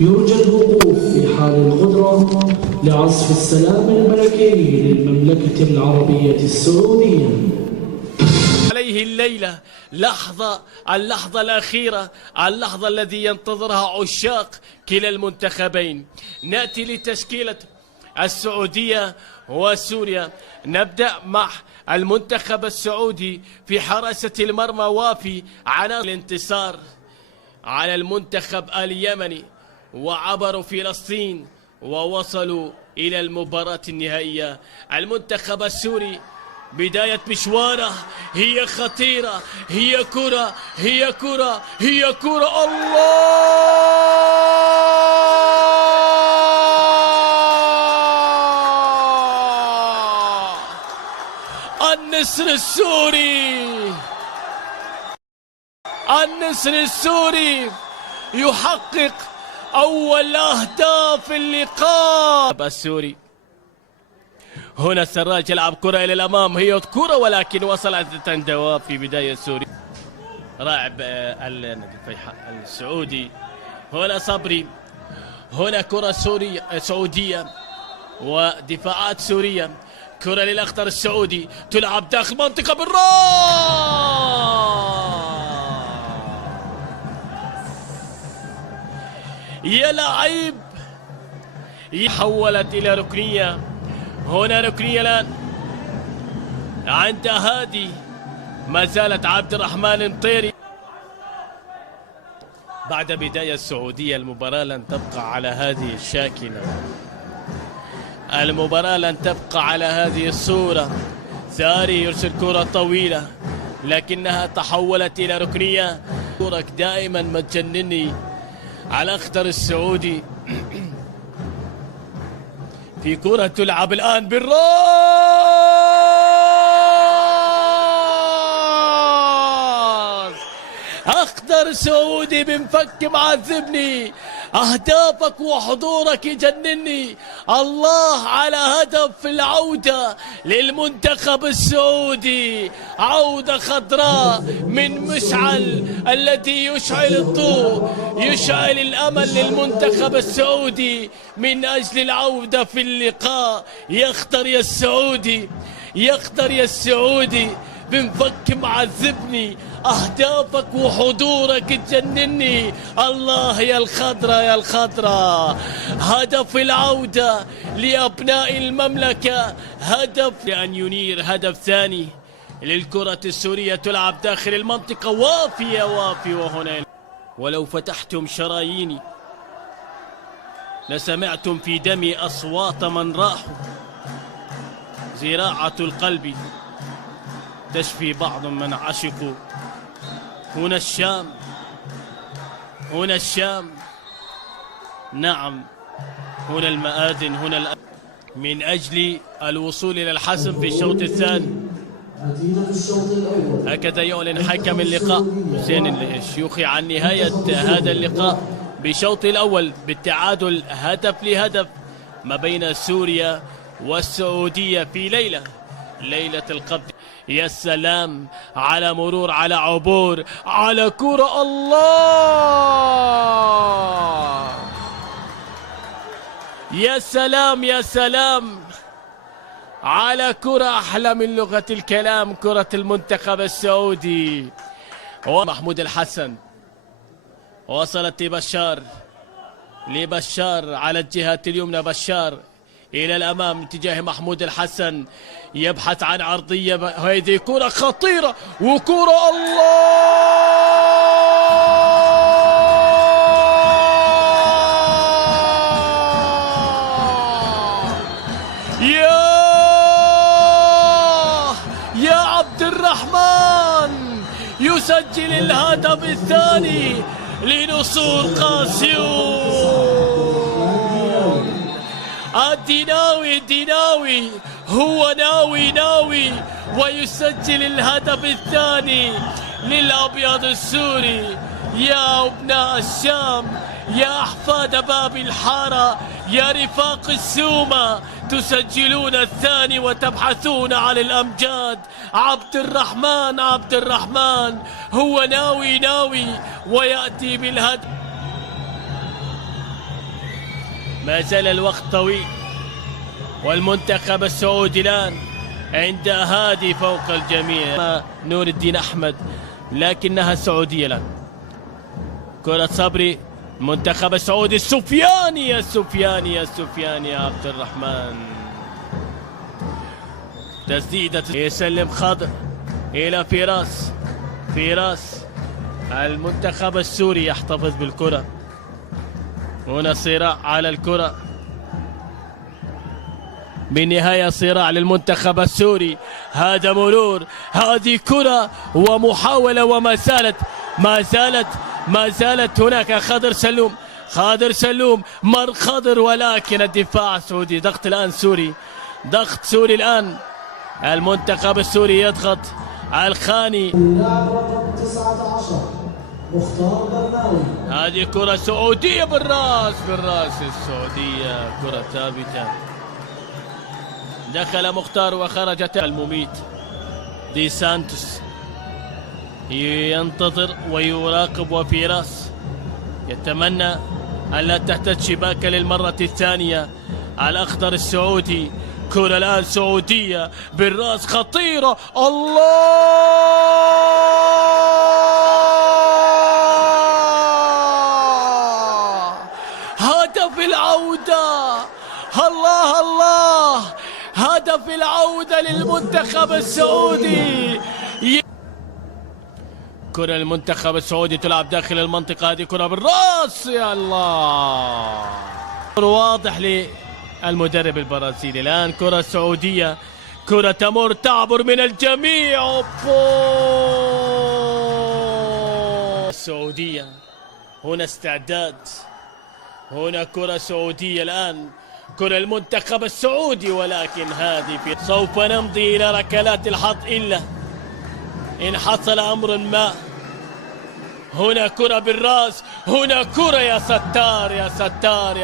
يرجى الوقوف في حال القدرة لعزف السلام الملكي للمملكة العربية السعودية. عليه الليلة اللحظة الأخيرة، اللحظة الذي ينتظرها عشاق كلا المنتخبين. نأتي لتشكيلة السعودية وسوريا. نبدأ مع المنتخب السعودي في حراسة المرمى وافي عناصر الانتصار على المنتخب اليمني، وعبروا فلسطين ووصلوا إلى المباراة النهائية. المنتخب السوري بداية مشواره هي خطيرة، هي كرة الله! النسر السوري يحقق أول أهداف اللقاء السوري. هنا السراج يلعب كرة إلى الأمام، هي كرة ولكن وصلت تندوى في بداية سوري. لاعب السعودي هنا صبري، هنا كرة سعودية ودفاعات سورية. كرة للأخضر السعودي تلعب داخل منطقة بالراس، يا لعيب. حولت إلى ركنية، هنا ركنية الآن عند هادي، ما زالت عبد الرحمن مطيري. بعد بداية السعودية المباراة لن تبقى على هذه الشاكلة، المباراة لن تبقى على هذه الصورة. ثاري يرسل كرة طويلة لكنها تحولت إلى ركنية. كرة دائما ما تجنني على الأخضر السعودي. في كرة تلعب الآن بالراس، أخضر سعودي بنفك معذبني، أهدافك وحضورك يجنني. الله على هدف العودة للمنتخب السعودي، عودة خضراء من مشعل الذي يشعل الضوء، يشعل الأمل للمنتخب السعودي من أجل العودة في اللقاء. يخضر يا السعودي، يخضر يا السعودي، بنفك معذبني، أهدافك وحضورك تجنني. الله يا الخضرة يا الخضرة، هدف العودة لأبناء المملكة، هدف لأن ينير. هدف ثاني للكرة السورية تلعب داخل المنطقة، وافي يا وافي. وهنا ولو فتحتم شراييني لسمعتم في دمي أصوات من راحوا، زراعة القلب تشفي بعض من عشقوا. هنا الشام، هنا الشام، نعم هنا المآذن، هنا من أجل الوصول إلى الحسم في الشوط الثاني. هكذا يعلن حكم اللقاء حسين الشيوخي عن نهاية هذا اللقاء بشوط الأول بالتعادل هدف لهدف ما بين سوريا والسعودية في ليلة القبض. يا سلام على مرور، على عبور، على كرة، الله! يا سلام يا سلام على كرة أحلى من لغة الكلام، كرة المنتخب السعودي. ومحمود الحسن وصلت لبشار على الجهة اليمنى، بشار إلى الأمام اتجاه محمود الحسن يبحث عن عرضية. هذه كرة خطيرة وكرة، الله! يا عبد الرحمن يسجل الهدف الثاني لنصور قاسيون. الديناوي هو ناوي ويسجل الهدف الثاني للأبيض السوري. يا أبناء الشام، يا أحفاد باب الحارة، يا رفاق السومة، تسجلون الثاني وتبحثون عن الأمجاد. عبد الرحمن هو ناوي ويأتي بالهدف. ما زال الوقت طويل، والمنتخب السعودي الآن عند هادي فوق الجميع. نور الدين أحمد، لكنها السعودية الآن. كرة صبري، منتخب السعودي، السفياني السفياني عبد الرحمن. تسديدة، يسلم خضر إلى فراس. المنتخب السوري يحتفظ بالكرة. هنا صراع على الكرة، بالنهاية صراع للمنتخب السوري. هذا مرور، هذه كرة ومحاولة، ما زالت هناك خضر سلوم مر خضر، ولكن الدفاع السعودي. ضغط سوري الآن. المنتخب السوري يضغط على الخاني. اللاعب رقم 19 مختار برناوي. هذه كرة سعودية بالراس السعودية، كرة ثابتة. دخل مختار وخرجت المميت. دي سانتوس ينتظر ويراقب، وفراس يتمنى ألا تحتاج شباك للمرة الثانية على الأخضر السعودي. كرة الآن سعودية بالراس خطيرة، الله! هدف العودة، الله! هدف العودة للمنتخب السعودي. كرة المنتخب السعودي تلعب داخل المنطقة، هذه كرة بالراس، يا الله! واضح للمدرب البرازيلي. الآن كرة سعودية، كرة تمر تعبر من الجميع. السعودية هنا استعداد، هنا كرة سعودية الآن، كرة المنتخب السعودي، ولكن هذه سوف نمضي إلى ركلات الحظ إلا إن حصل أمر ما. هنا كرة بالراس، هنا كرة، يا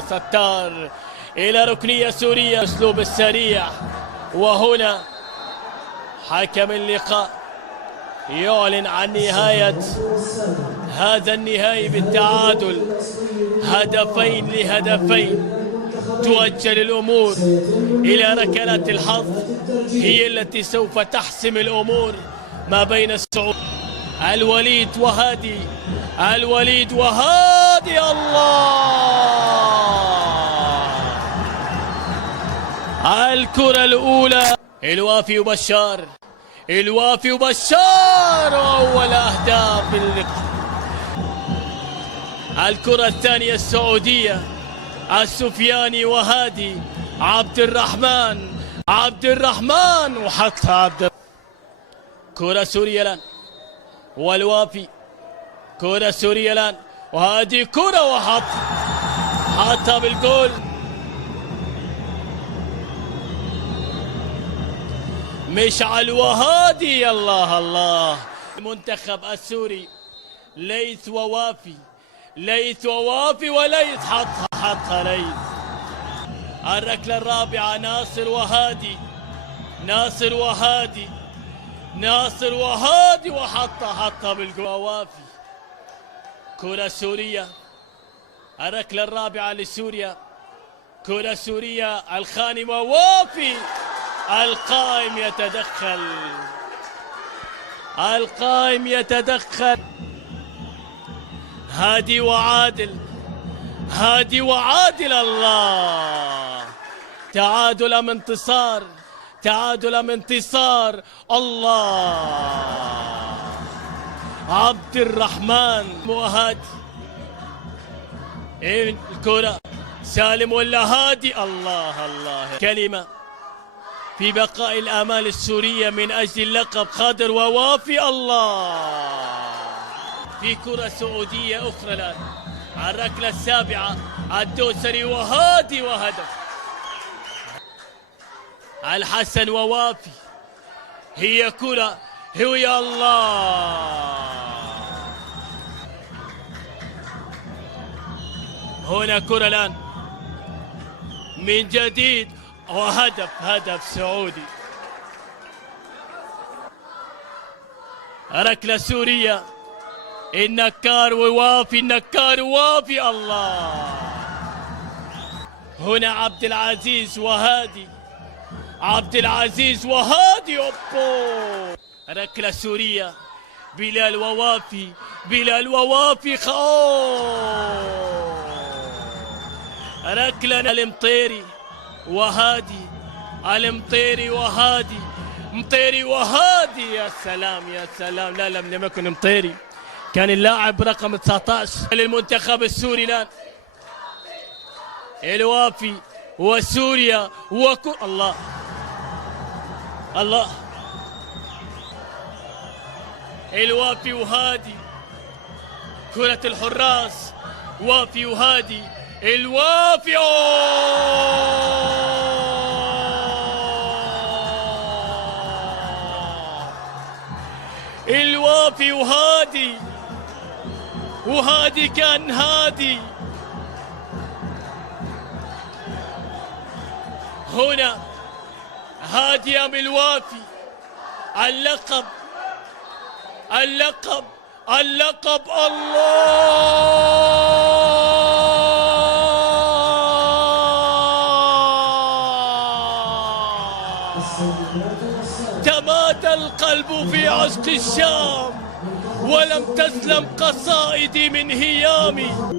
ستار إلى ركنية سورية. أسلوب السريع، وهنا حكم اللقاء يعلن عن نهاية هذا النهائي بالتعادل، هدفين لهدفين. توجه الأمور إلى ركلات الحظ، هي التي سوف تحسم الأمور ما بين السعود. الوليد وهادي، الله! الكرة الأولى، الوافي وبشار، وأول أهداف اللقاء. الكرة الثانية السعودية، السفياني وهادي، عبد الرحمن وحطها كرة سوريا الآن، والوافي. كرة سوريا الآن، وهذه كرة حطها بالجول. مشعل وهادي، الله! المنتخب السوري، ليث ووافي، وليث حطها ليث. الركلة الرابعة، ناصر وهادي وحطها بالجول. ووافي. كرة سورية، الركلة الرابعة لسوريا، كرة سورية، الخاني ووافي. القائم يتدخل. هادي وعادل، الله! تعادل أم انتصار، الله! عبد الرحمن وهادي. الكرة سالم ولا هادي، الله! كلمة في بقاء الآمال السورية من أجل اللقب. خضر ووافي، الله! في كرة سعودية أخرى الآن، على الركلة السابعة، الدوسري وهادي، وهدف. الحسن ووافي، هي كرة، يا الله! هنا كرة الآن من جديد، هدف سعودي. ركلة سورية، النكار ووافي، الله! هنا عبد العزيز وهادي، عبد العزيز وهادي، أوبو، ركلة سورية، بلال ووافي، بلال ووافي، ركلة المطيري وهادي، المطيري وهادي، مطيري وهادي، يا سلام يا سلام. لا لم يكن مطيري، كان اللاعب رقم 19 للمنتخب السوري. الآن الوافي وسوريا الله الله، الوافي وهادي، كرة الحراس، وافي وهادي، الوافي، الوافي وهادي، وهادي كان هادي. هنا هادي أم الوافي؟ اللقب، اللقب، اللقب، الله. تمات القلب في عشق الشام، ولم تسلم قصائدي من هيامي.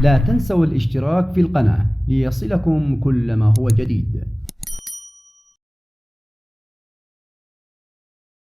لا تنسوا الاشتراك في القناة ليصلكم كل ما هو جديد.